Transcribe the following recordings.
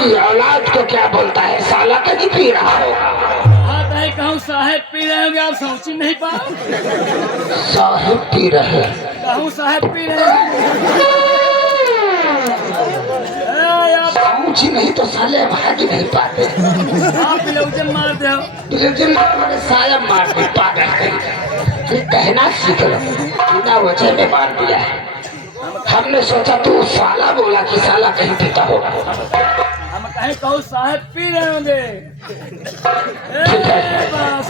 की औलाद को क्या बोलता है? साला कहीं पी रहा होगा। हाँ नहीं कहूँ साहेब पी रहे होंगे, आप सोची नहीं पा। साहिब पी रहे कहूँ साहेब पी रहे होंगे। आप सोची नहीं तो साले भाग नहीं पाते। आप लोग जब मार दे लेकिन मैंने साया मार दी पागल कहीं। कहना सीख लो, बिना वजह में मार दिया है। हमने सोचा तू साला बोला कि साला कहीं पीता होगा। हम कहीं कहूँ साहेब पी रहे होंगे। ठीक है। बस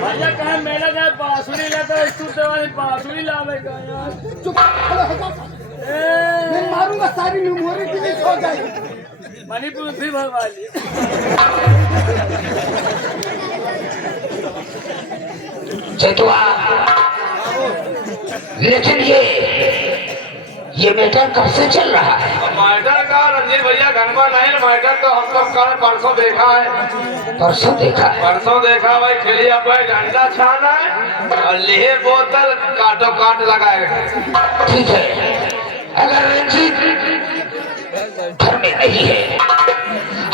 भैया कहे मेला जाए बांसुरी ले तो स्टूडियो वाली बांसुरी लावे का यार। मैं मारूंगा, सारी मेमोरी डिलीट हो जाएगी। मणिपुर फिर भगवा ली। चेतुआ, लेकिन ये मैटर कब से चल रहा है? मैटर का रंजीत भैया घर में नहीं, मैटर तो हम सब कल परसों देखा है। परसों देखा है? परसों देखा भाई, खिलिया पे डंडा छाना है और लेहे बोतल काटो काट लगाए। ठीक है, अगर रंजीत घर में नहीं है,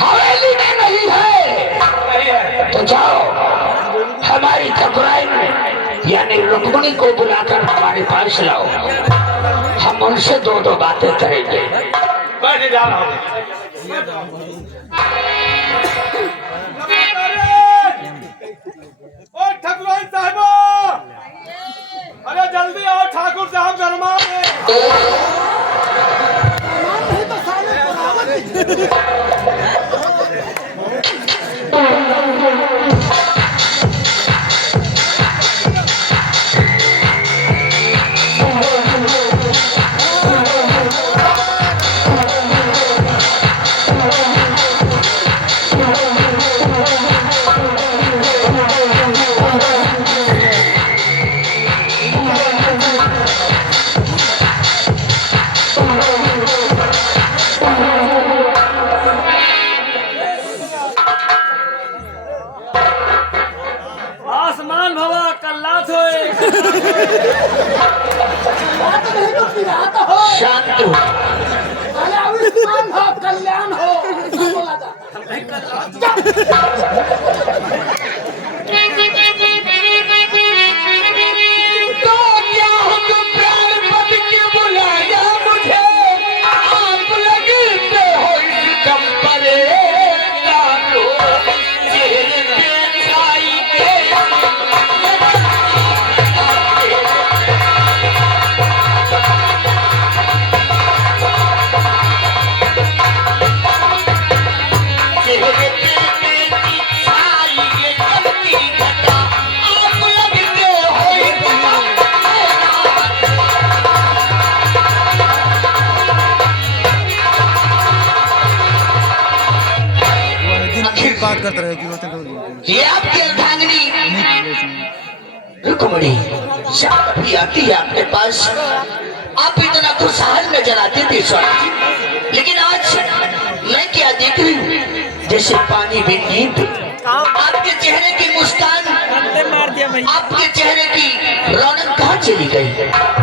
हवेली में नहीं है, तो जाओ हमारी कब्राइन यानी रुक्मणी को बुलाकर हमारे पास लाओ। हम उनसे दो दो बातें करेंगे। बैठ जा रहा हूँ। ओ ठाकुर साहब, अरे जल्दी आओ, ठाकुर साहब घर में नहीं तो साले बराबर आसमान भवा कल्लाथ होए। नहीं तो पिरात हो। शांत हो। अरे आयुष्मान हो, कल्याण हो, ऐसा बोला जाता तो क्या हम प्यार पद के बुलाया मुझे, आप लगते हो इस कम परे काटो, चेहरे पे छाई के चेहरे पे छाई के कमती घटा, आप लगते हो इस आखिर बात करते रहेगी वो तो ये आपकी अर्धांगिनी रुक्मणी जब भी आती है आपके पास, आप इतना खुशहाल नजर आते थे स्वामी, लेकिन आज मैं क्या देख रही हूँ, जैसे पानी में नींद। आपके चेहरे की मुस्कान, आपके चेहरे की रौनक कहाँ चली गई?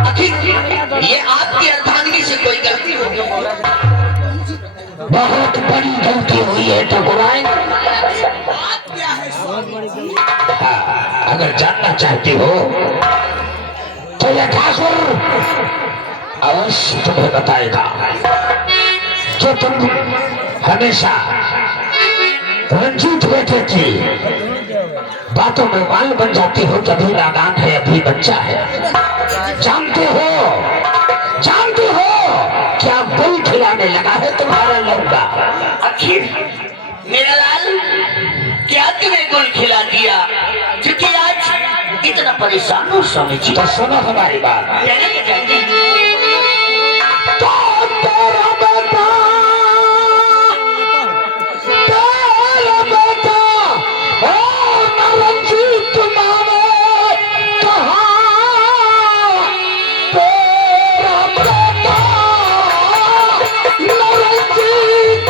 आखिर ये आपकी अर्धांगिनी से कोई गलती होगी? बहुत बड़ी गलती हुई है ठाकुराइन। हाँ, अगर जानना चाहती हो तो यह ठाकुर अवश्य तुम्हें बताएगा। जो तुम हमेशा रंजीत बेटे की बातों में माल बन जाती हो, कभी नादान है अभी बच्चा है। जानते हो क्या गुल खिलाने लगा है तुम्हारा लड़का? आखिर मेरा लाल क्या तुम्हें गुल खिला दिया, क्योंकि आज इतना परेशान हो स्वामी जी? तो सुनो हमारी बात। तो तेरा बेटा ओ रंजीत माने कहाँ, तेरा बेटा रंजीत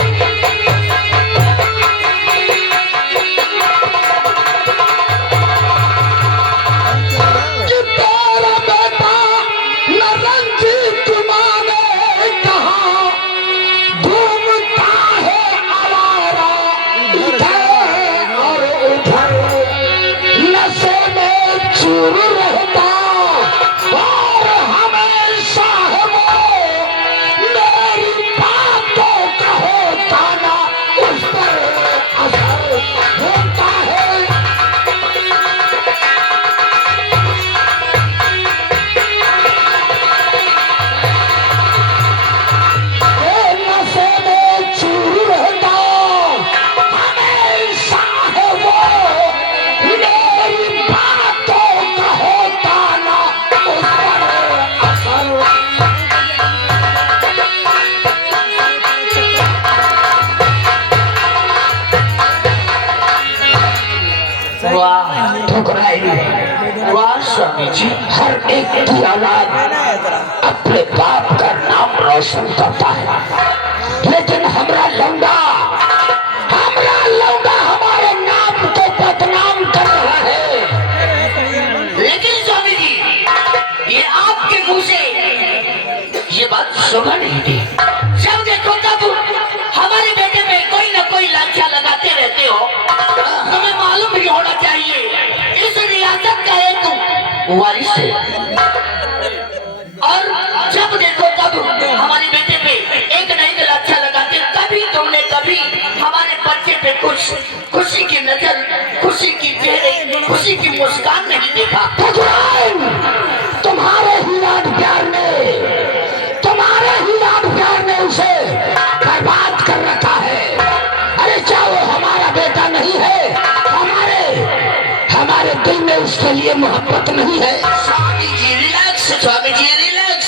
कि तेरा बेटा स्वामी जी, हर एक की औलाद अपने बाप का नाम रोशन करता है, लेकिन हमारा लौंडा हमारे नाम को बदनाम कर रहा है। लेकिन स्वामी जी, ये आपके मुंह से ये बात शोभा नहीं थी। जब देखो तब हमारे बेटे पे कोई ना कोई लांछा लगाते रहते हो। हमें मालूम भी होना चाहिए इस रियासत का एक वारिस है, और जब देखो तब हमारे बेटे पे एक ना एक लांछा लगाते। कभी हमारे बच्चे पे कुछ खुशी की नजर, खुशी की चेहरे, खुशी की मुस्कान नहीं देखा। तुम्हारे ही लाड प्यार ने उसे बर्बाद कर रखा है। अरे क्या वो हमारा बेटा नहीं है? हमारे दिल में उसके लिए मोहब्बत नहीं है। Swami ji relax, Swami ji relax,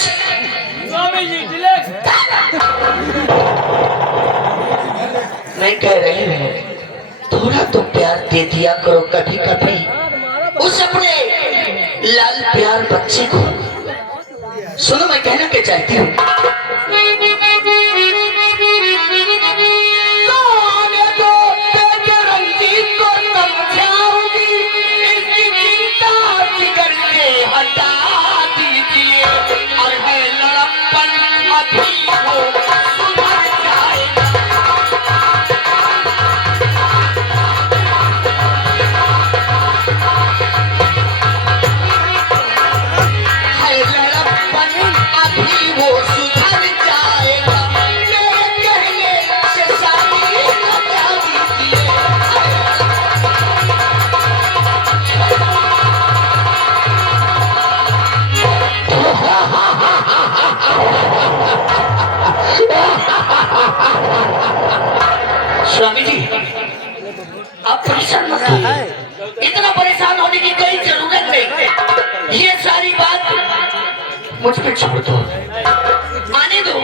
Swami ji relax. मैं कह रही हूँ थोड़ा तो प्यार दे दिया करो कभी कभी उस अपने लाल प्यार बच्चे को। सुनो, मैं कहना क्या चाहती हूँ। रंजीत को समझाऊंगी, इसकी चिंता जिगर से हटा दीजिए, और है लड़प्पन अभी वो सुधर जाएगा। है लड़प्पन अभी वो सुधर जाएगा, मेरे कहने से शादी लगा दीजिए। स्वामी जी, आप परेशान मत होइए। इतना परेशान होने की कोई जरूरत नहीं। ये सारी बात मुझ पे छोड़ दो, आने दो।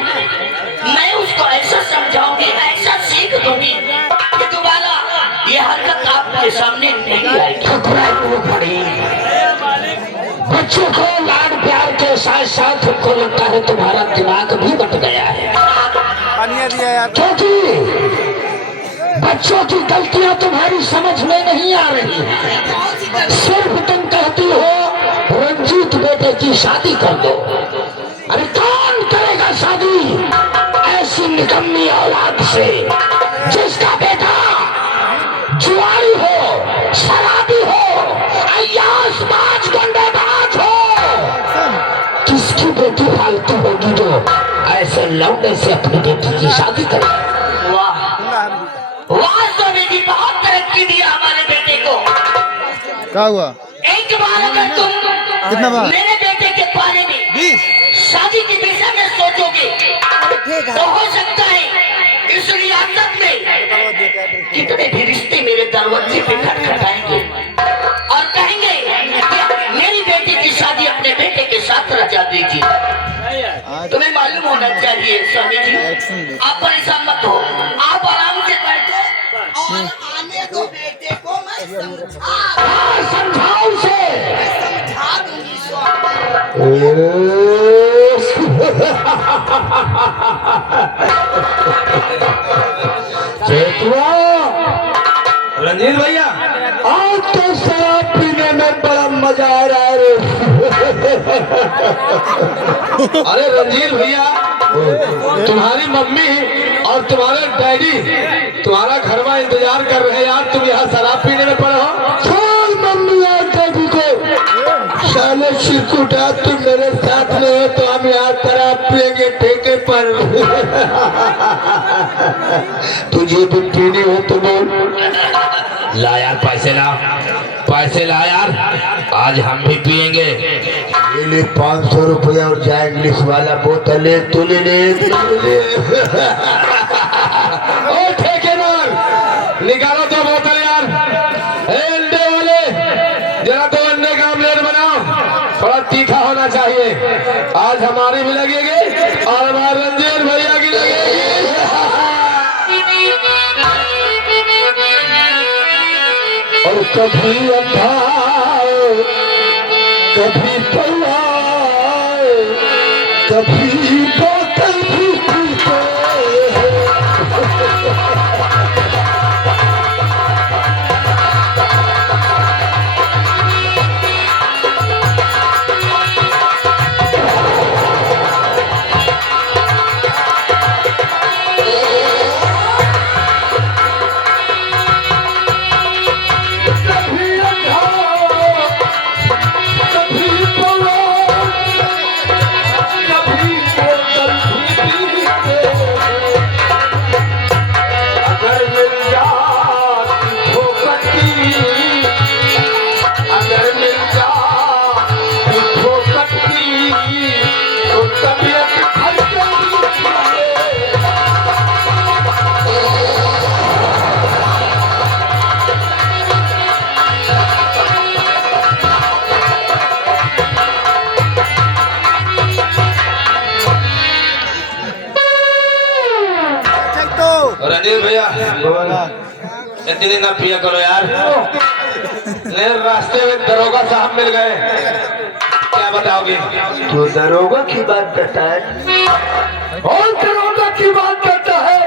मैं उसको ऐसा समझाऊंगी, ऐसा सीख दूंगी कि दोबारा ये हरकत आपके सामने नहीं आएगी। बच्चों को लाड प्यार के साथ साथ हमको लगता है तुम्हारा दिमाग भी बट गया है, क्योंकि बच्चों की गलतियां तुम्हारी समझ में नहीं आ रही है। सिर्फ तुम कहती हो रंजीत बेटे की शादी कर दो। अरे कौन करेगा शादी ऐसी निकम्मी औलाद से, जिसका बेटा जुआरी हो, शराबी हो, अय्याशबाज, गुंडेबाज हो। किसकी बेटी फालतू होगी जो ऐसे लौंडे से अपनी बेटी की शादी करे? वाह वाह स्वामी जी, बहुत तरक्की दिया हमारे बेटे को। क्या हुआ? एक बार अगर तुम कितना बार? मेरे बेटे के बारे में शादी के विषय में सोचोगे तो हो सकता है इस रियासत में कितने भी रिश्ते मेरे दरवाजे पे खटखटाएंगे और कहेंगे कि मेरी बेटी की शादी अपने बेटे के साथ रचा दीजिए। तुम्हें मालूम होना चाहिए स्वामी जी, आप परेशान मत हो, आप आराम से बैठो और आने दो बेटे को। मैं समझाऊं से समझा दूंगी रंजीत भैया, आज तो शराब पीने में बड़ा मजा आ रहा है। अरे रंजीत भैया, तुम्हारी मम्मी और तुम्हारे डैडी तुम्हारा घर में इंतजार कर रहे हैं यार, तुम यहाँ शराब पीने में पड़े हो। छोड़ मम्मी और डैडी को, साले चिरकुटा, तुम मेरे साथ में हो तो हम यहाँ शराब पिएंगे ठेके पर। तुझे भी पीनी हो तो बोल। ला यार, पैसे ला यार, आज हम भी पिएंगे। ये ले 500 रुपया और जा इंग्लिश वाला बोतल ले, तू ले ले। ओ ठेकेदार, निकालो 2 बोतल यार। अंडे वाले, जरा 2 अंडे का ऑमलेट बनाओ, थोड़ा तीखा होना चाहिए। आज हमारी भी लगेगी और हमारे रंजीत भैया की लगेगी। और कभी अंधा कभी पलाए कभी बोतल भी पीते हैं। रणधीर भैया इतनी दिन ना पिया करो यार। रास्ते में दरोगा साहब मिल गए, क्या बताओगे? तो दरोगा की बात करता है? और दरोगा की बात करता है?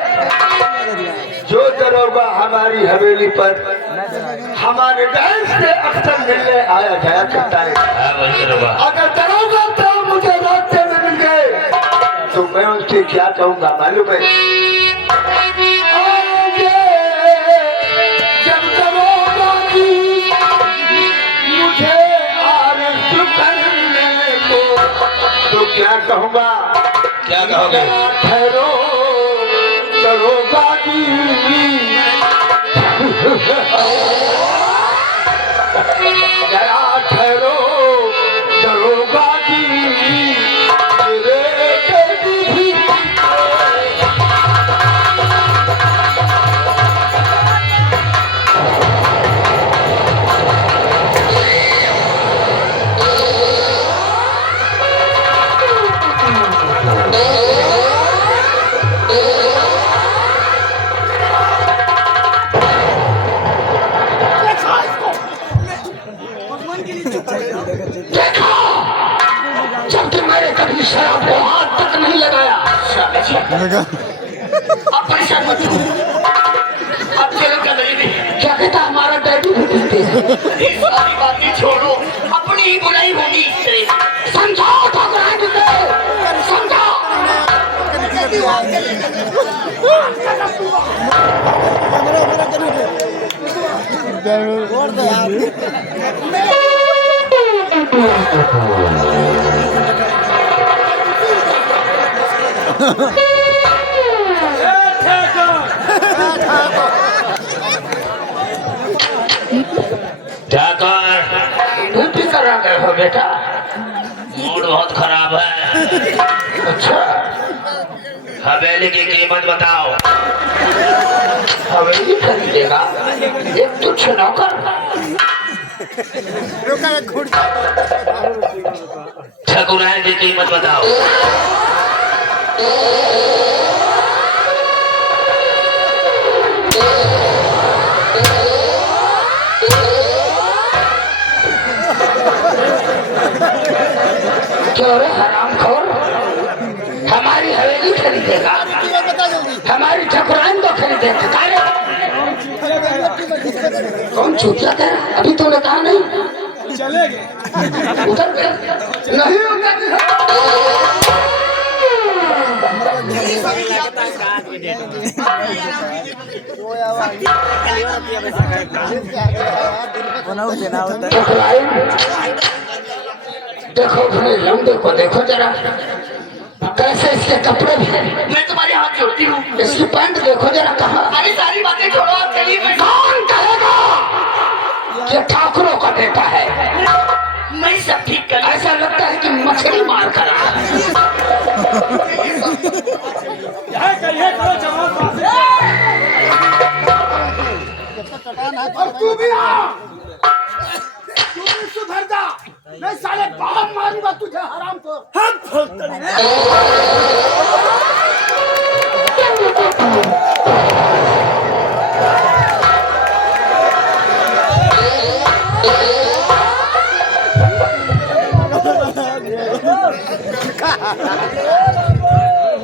जो दरोगा हमारी हवेली पर हमारे डैम से अक्सर मिलने आया जाया करता है, अगर दरोगा तो मुझे रास्ते में मिल गए तो मैं उससे क्या कहूँगा मालूम है? जब दरोगा की मुझे आरज़ू करने को तो क्या कहूँगा? क्या कहोगे? ठहरो दरोगा जी, जरा ठहरो दरोगा जी, मेरे बेटी भी जबकि मैंने कभी शराब को हाथ तक नहीं लगाया। अब परेशान मत हो, अब चलो क्या करेंगे? क्या कहता हमारा डैडी भी पीते हैं? ये सारी बातें छोड़ो, अपनी ही बुराई होगी इससे। समझाओ ठकुराइन जी को, समझाओ। ड्यूटी करा गए हो बेटा? मूड बहुत खराब है। अच्छा, हवेली की कीमत बताओ। हवेली खरीदेगा? एक तुच्छ नौकर? ठकुराइन की कीमत बताओ। क्यों रे हरामखोर, हमारी हवेली खरीदेगा? हमारी ठकुराइन को खरीदेगा? कौन चूतिया कह रहा? अभी तूने कहा नहीं चले गए। उतर गए? नहीं उतर गए। ठकुराइन, देखो अपने लंबे को देखो जरा, कैसे इसके कपड़े भी हैं। मैं तुम्हारे हाथ जोड़ती हूँ। इसकी पैंट देखो जरा कहाँ। अरे सारी बातें छोड़ो, आप चलिए। कौन कहेगा ये ठाकुरों का बेटा है? मैं सब ठीक कर। ऐसा लगता है कि मछली मार कर आया है। यह कहिए करो जवाब बात है। और तू भी आ, तू भी सुधर जा। मैं साले बाहर मारूंगा तुझे हराम को। हम बोलते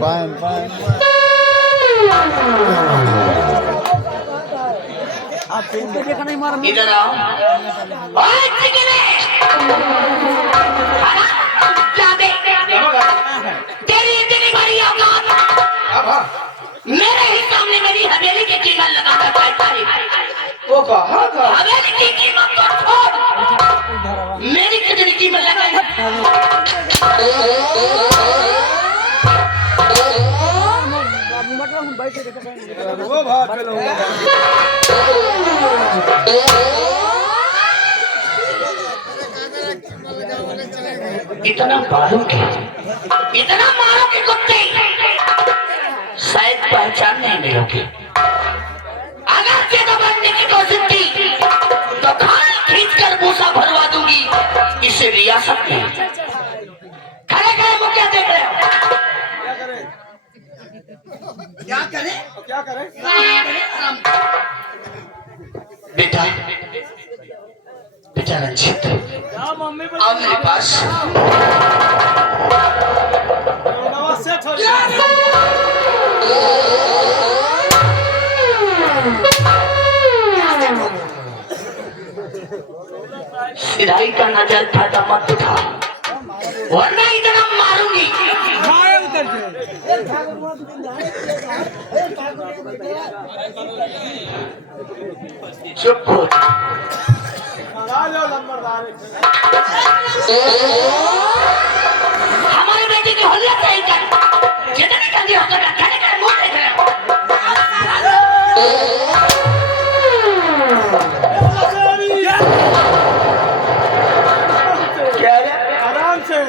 बाएं बाएं इधर आओ। ओए चिकने! जादे! तेरी इतनी बड़ी औकात! मेरे ही सामने मेरी हवेली की कीमत लगाकर कहता है। वो कहा था हवेली की कीमत तो छोड़, मेरी कितनी कीमत लगाई? वो भाग के लोग इतना मारोगे, इतना मारोगे कुत्ते, शायद पहचान नहीं मिलोगे। अगर ज्यादा बनने की कोशिश की तो खाल खींचकर भूसा भरवा दूंगी इसे रियासत में। खड़े खड़े वो क्या देख रहे हो? क्या करें? क्या करें? बेटा, बेटा रंजित, क्या मम्मी आओ मेरे पास। नमस्ते छोड़ सिराई का नजर फटा मत था, वरना इतना मारूंगी। चुप हो। हमारे बेटे की हुर्रियत सही कर, जितनी जल्दी हो सका खड़े खड़े मुंह देख रहे हो। क्या है? आराम से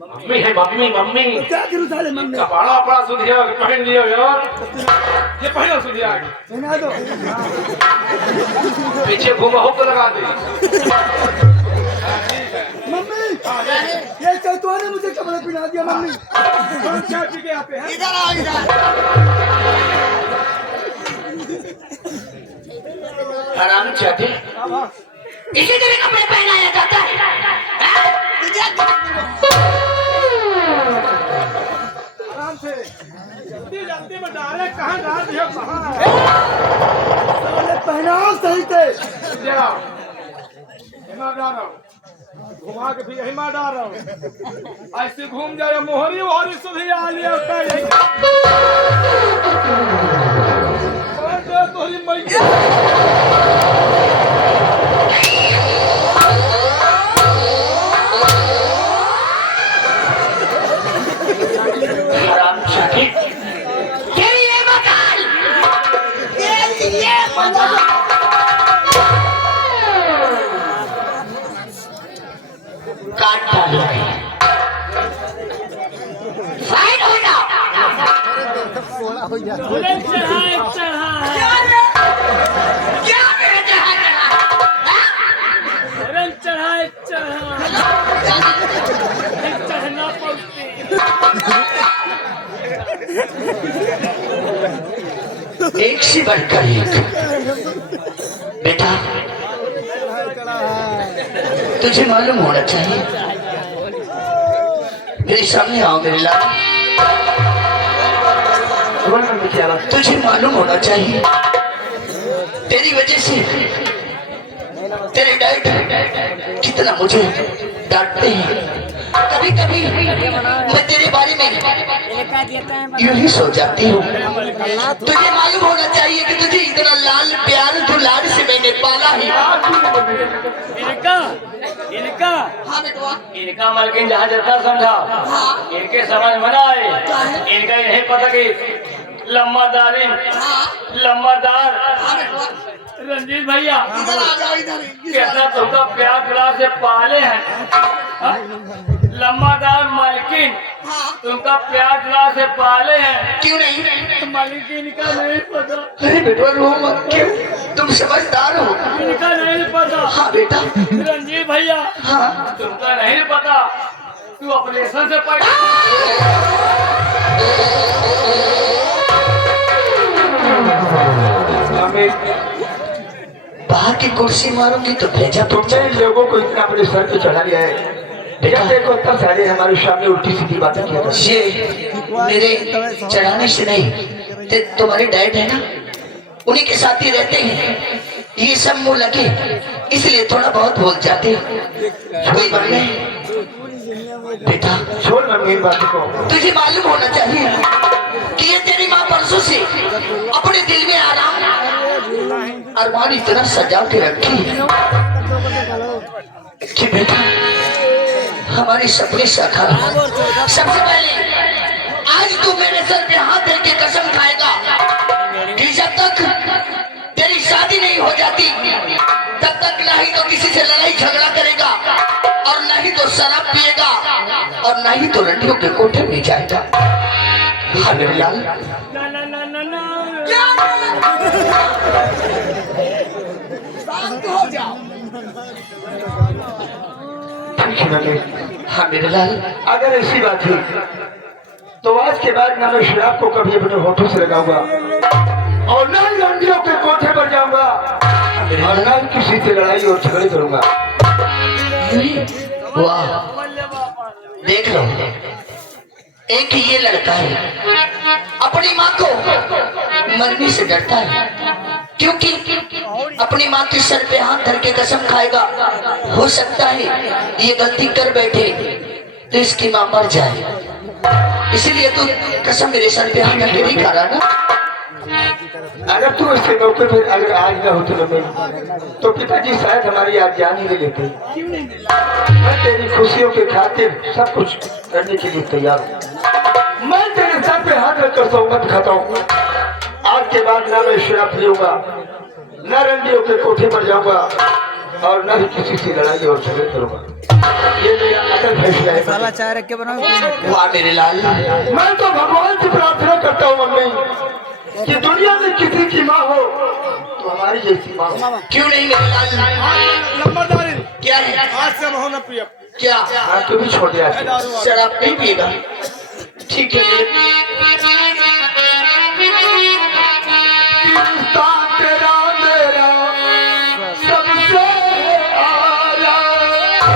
मम्मी है मम्मी मम्मी क्या करूं साले मम्मी कपड़ा अपना सुधिया पहन लियो यार ये पहनो सुधिया बना दो पीछे घूमा हुक लगा दे मम्मी ये चलतुआ ने मुझे कपड़े पहना दिया मम्मी हम क्या पी के आते हैं? इधर आओ इधर हराम जाते इसी तरह कपड़े पहनाया जाता है। आराम से जल्दी जल्दी में डाले कहाँ डाल दिया कहाँ है? साले पहनाओ सही से जाओ हिमा डाल रहा हूँ घुमा के फिर हिमा डाल रहा हूँ ऐसे घूम जाए मोहरी वोहरी सुधी आ लिया तोहरी मैया हराम जाते तेरी ये मकान काट डालोगे। साइड हो जाओ। क्या मेरा जहां चढ़ना पड़ती एक से बढ़कर एक। बेटा तुझे मालूम होना चाहिए, मेरे सामने आओ मेरे लाल। तुझे मालूम होना चाहिए तेरी वजह से तेरे डैड कितना मुझे डांटते हैं। कभी कभी मैं तेरे बारे में यूं ही सो जाती हूँ। तुझे मालूम होना चाहिए कि तुझे इतना लाल प्यार दुलार से मैंने पाला है। इनका मालकिन जहाँ जितना समझा इनके समझ में ना आए इनका यही पता कि लम्बादार रंजीत भैया कितना तुमका प्यार दुलार से पाले हैं लम्बादार मालकिन तुमका प्यार दुलार से पाले हैं क्यों नहीं? मालकिन का नहीं पता अरे बेटा रो मत, क्यों? तुम समझदार हो। इनका नहीं पता हाँ बेटा। रंजीत भैया हाँ तुमका नहीं पता तू ऑपरेशन से पहले बाहर की कुर्सी मारूंगी तो भेजा तुमने लोगों को इतना अपने सर पे चढ़ा लिया है। देखा देखो तब सारे हमारे सामने उल्टी सीधी बातें किया था। ये मेरे चढ़ाने से नहीं, तुम्हारे डैड है ना, उन्हीं के साथ ही रहते हैं, ये सब मुंह लगे इसलिए थोड़ा बहुत बोल जाते हैं। कोई बात नहीं बेटा, छोड़ ना मेरी बात को। तुझे मालूम होना चाहिए कि ये तेरी माँ परसों से अपने दिल में आराम अरमान इतना सजा के रखी है कि बेटा हमारी सपने साकार। सबसे पहले आज तू मेरे सर पे हाथ रख के कसम खाएगा कि जब तक तेरी शादी नहीं हो जाती तब तक ना ही तो किसी से लड़ाई झगड़ा करेगा और ना ही तो शराब पिएगा और ना ही तो रंडियों के कोठे में जाएगा। हाँ मेरे लाल, शांत हो जाओ। हाँ मेरे लाल, अगर ऐसी बात है तो आज के बाद ना मैं शराब को कभी अपने होठों से लगाऊंगा और ना ही रंडियों के कोठे पर जाऊंगा और ना ही किसी से लड़ाई और झगड़े करूंगा। वाह देख लो, एक ये लड़का है अपनी माँ को मरने से डरता है, क्योंकि अपनी माँ के सर पे हाथ धर के कसम खाएगा हो सकता है ये गलती कर बैठे तो इसकी माँ मर जाए, इसीलिए तू कसम मेरे सर पे हाथ धर के नहीं खा रहा ना। अगर तू इसके मौके पर अगर आज न होती ना मैं, तो पिताजी शायद हमारी आज जान ही नहीं लेते। मैं तेरी खुशियों के खातिर सब कुछ करने के लिए तैयार हूँ। मैं तेरे सर पे हाथ रखकर सौगंध खाता हूँ, आज के बाद न मैं शराब पीऊंगा, न रंडियों के कोठे पर जाऊंगा और न ही किसी से लड़ाई और झगड़े करूंगा। ये मेरा अटल फैसला है। साला चाय रख के बनाओ। वाह मेरे लाल, मैं तो भगवान से प्रार्थना करता हूँ मम्मी कि दुनिया में किसी की माँ हो तो हमारी जैसी माँ हो। क्यों नहीं मेरे लाल? नंबरदारी क्या है? आज से हो न पिया। क्या हाँ तू भी छोड़ दिया। शराब नहीं पिएगा? ठीक है रिश्ता तेरा मेरा सबसे आला,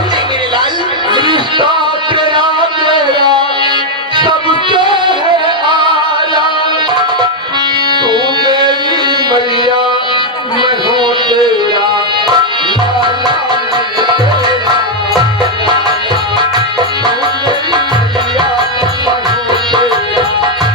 नहीं मेरे लाल, रिश्ता तेरा मेरा सबसे आला, तू मेरी मैया मैं हूँ तेरा लाला, मैं तेरा तू मेरी मैया मैं हूँ तेरा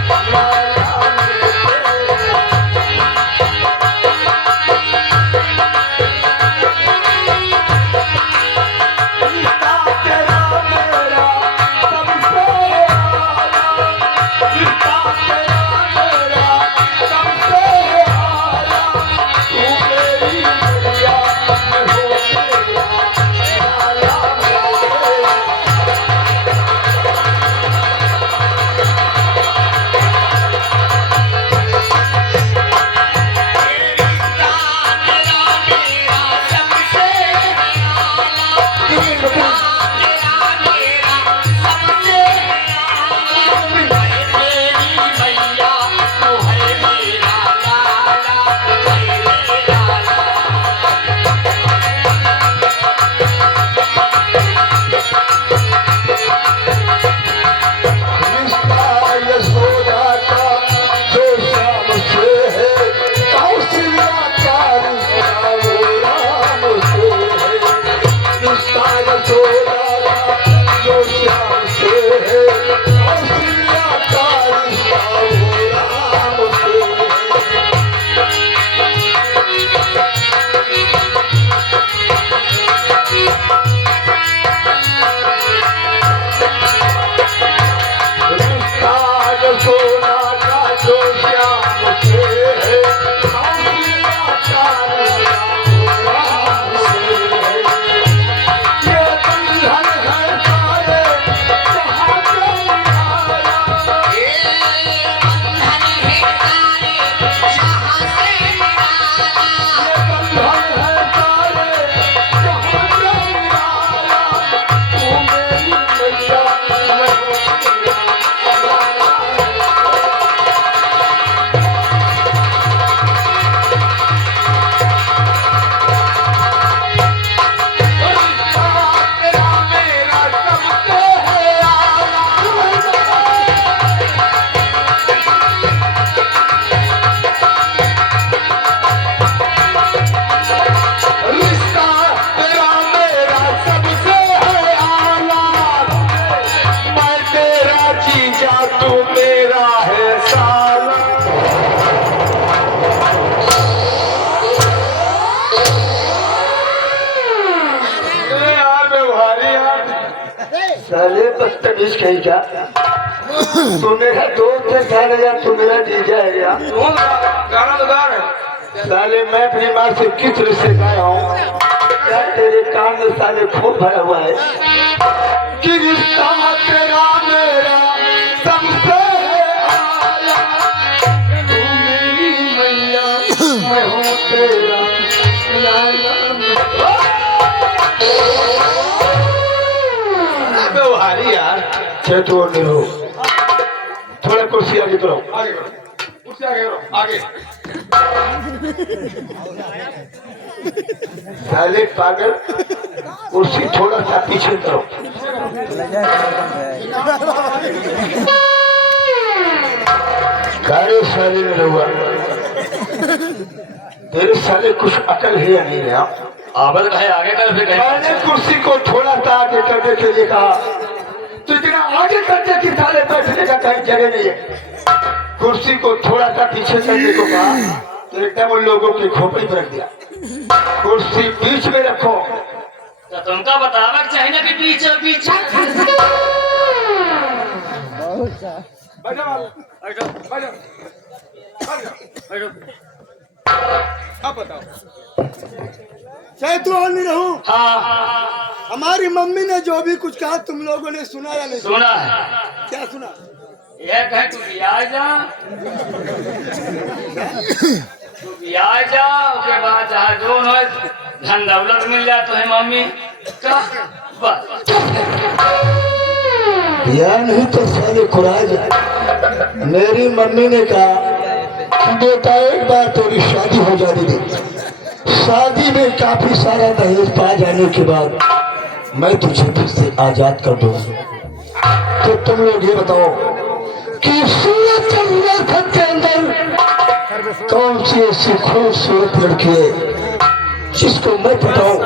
बदतमीज कही क्या? तू मेरा दोस्त है साले या तू मेरा जीजा है या? गाना तो गा रहे साले मैं अपनी माँ से किस रिश्ते का आया हूँ? क्या तेरे कान में साले खून भरा हुआ है कि रिश्ता तेरा मेरा सबसे आया, तू मेरी मैया मैं हूँ तेरा लाला। व्यवहारी यार। चेतो निरो थोड़ा कुर्सी आगे करो। आगे करो, उससे आगे करो, आगे। साले पागल कुर्सी थोड़ा सा पीछे करो। कारे साले में रहुआ तेरे साले कुछ अकल है या नहीं है? आबल कहे आगे कर फिर कहे मैंने कुर्सी को थोड़ा सा आगे करने के लिए कहा, तो इतना आगे करने की साले बैठने का कहीं जगह नहीं है। कुर्सी को थोड़ा सा पीछे करने को कहा तो एकदम उन लोगों के खोपड़ी पर रख दिया। कुर्सी बीच में रखो। तो तुमका बतावा चाहिए ना कि बीच बीच अब बताओ। चाहे तू और नहीं रहूं, हाँ हमारी मम्मी ने जो भी कुछ कहा तुम लोगों ने सुना या नहीं? सुना है। क्या सुना? ये कहे तू बियाह जा, तू बियाह जा, उसके बाद चाहे जो हो धन दौलत मिल जाए तुम्हें मम्मी का बस। या नहीं तो साले खुराए जाए। मेरी मम्मी ने कहा कि बेटा एक बार तेरी शादी हो जाने दे, शादी में काफी सारा दहेज पा जाने के बाद मैं तुझे फिर से आजाद कर दूंगा। तो तुम लोग ये बताओ कि सूरत के अंदर कौन सी ऐसी खूबसूरत लड़की है जिसको मैं पटाऊं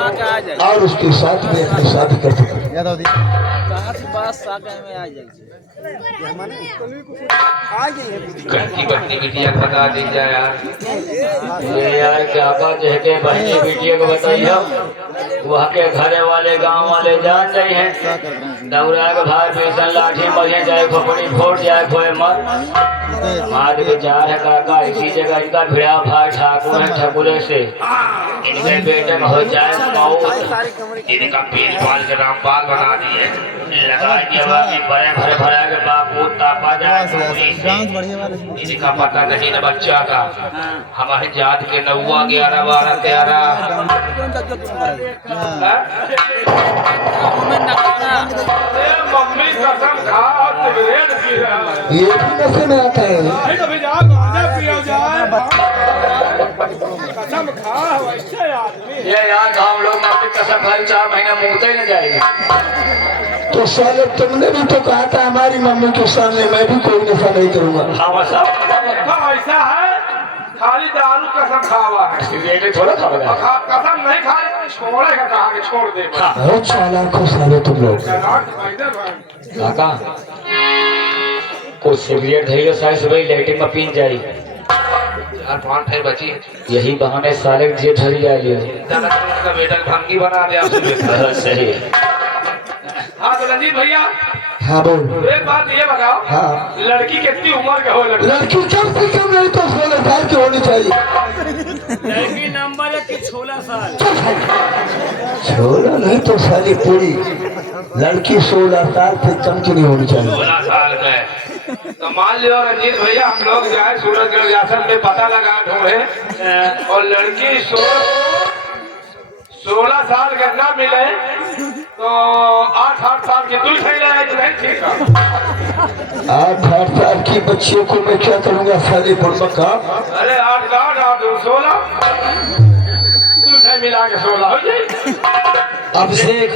और उसके साथ में अपनी शादी कर सकूं? यादव दी घंटी बत्ती बिटिया को बता दी जाए यार। ये यार क्या बात है कि बहनी बेटियों को बताइए, वहाँ के घरे वाले गांव वाले जान रही हैं दौड़ा के भाई बेसन लाठी मरिए जाए खोपड़ी फोड़ जाए खोए मत। हमारे विचार है काका इसी जगह इनका भिड़ा भाई ठाकुर है ठकुरे से इनके बेटे में हो जाए मौत। इनका पेट पाल के रामपाल बना दिए, लगा दिया बाकी बड़े भरे भरा के बापू तापा जाए टोकरी से। इनका पता नहीं न बच्चा का हमारे जात के 9 11 12 13 मम्मी कसम खा ये भी नशे में आता है। कसम खा वैसे आदमी ये यार गाँव लोग मम्मी कसम खाई 4 महीना मुँहते ही न जाएगी। तो साले तुमने भी तो कहा था हमारी मम्मी के सामने मैं भी कोई नशा नहीं करूंगा। हाँ सब ऐसा है, खाली दारू कसम खावा है, सिगरेट थोड़ा खाएगा। कसम नहीं खाए छोड़ेगा, कहा के छोड़ दे। बहुत चालाक हो साले तुम लोग। काका कुछ सिगरेट धैर्य सारी सुबह लेटिंग में पीन जाई, 4-5 ठे बची, यही बहाने साले जेठ हरी जा लियो। का बेटा भंगी बना दिया सुबह। सही। हाँ तो रंजीत भैया हाँ बोल। एक बात ये बताओ, हाँ लड़की कितनी उम्र का हो? लड़की कम से कम नहीं तो 16 साल की होनी चाहिए। लड़की नंबर 1 की 16 साल। 16 नहीं तो साली पूरी लड़की 16 साल से कम की नहीं होनी चाहिए। 16 साल का है तो मान लियो रंजीत भैया हम लोग जाए सूरजगढ़ व्यासन में पता लगा ढूंढे और लड़की 16 साल का ना मिले तो 8 साल की दूसरी है तो नहीं ठीक है। 8 साल की बच्चियों को मैं क्या करूंगा साली बुड़बका? अरे 8 16 दूसरे मिला के 16 हो जाए। अभिषेक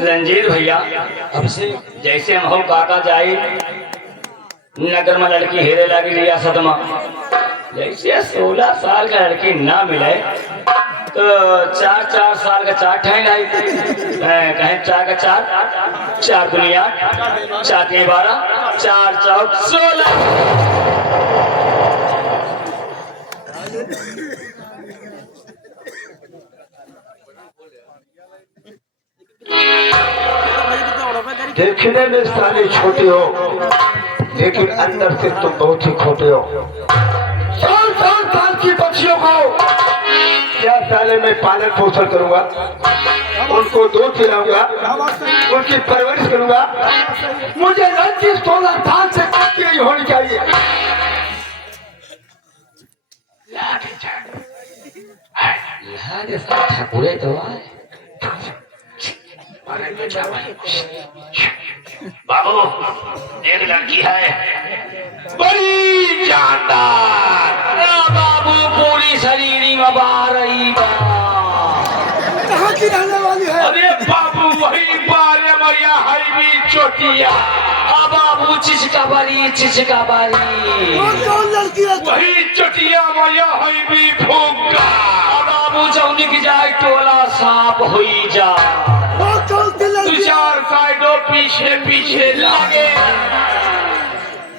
रंजीत भैया अभिषेक जैसे हम हो काका जाई नगर में लड़की हेरे लगी रियासत में, जैसे 16 साल का लड़की ना मिले तो 4 साल का 4 ठाई लाई कहें 4 का 4 दुनिया 4 3 12 4 4 16। देखने में साले छोटे हो लेकिन अंदर से तुम बहुत ही खोटे हो। साल साल साल की बच्चियों को क्या साले मैं पालन पोषण करूंगा, उनको दूध पिलाऊंगा, उनकी परवरिश करूंगा। मुझे लड़की 16 साल से कम की नहीं होनी चाहिए। ठाकुरे तो आए। बाबू एक लड़की है बड़ी जानदार। बाबू पूरी शरीर में बा रही बा। कहाँ की रहने वाली है? अरे बाबू वही बारे मरिया हईवी चोटिया। बाबू चिचका बारी कौन लड़की है? वही चोटिया मरिया हईवी फूका। बाबू जौनी की जाए टोला सांप हुई जा। वो कौन सी दो लड़की है? चार साइडों पीछे पीछे लगे।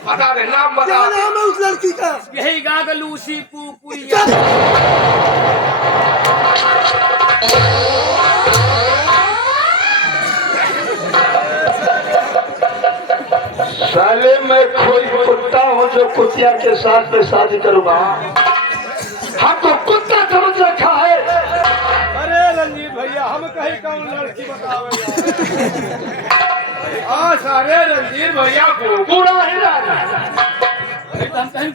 बता दे नाम बता। क्या नाम है उस लड़की का? यही गाग लूसी पुपुरी। साले मैं कोई कुत्ता हूँ जो कुतिया के साथ में शादी करूंगा? हमको कुत्ता समझ रखा है। अरे रंजीत भैया हम कहीं कौन लड़की बतावे सारे रंजीत भैया को पूरा हिला। हम कहीं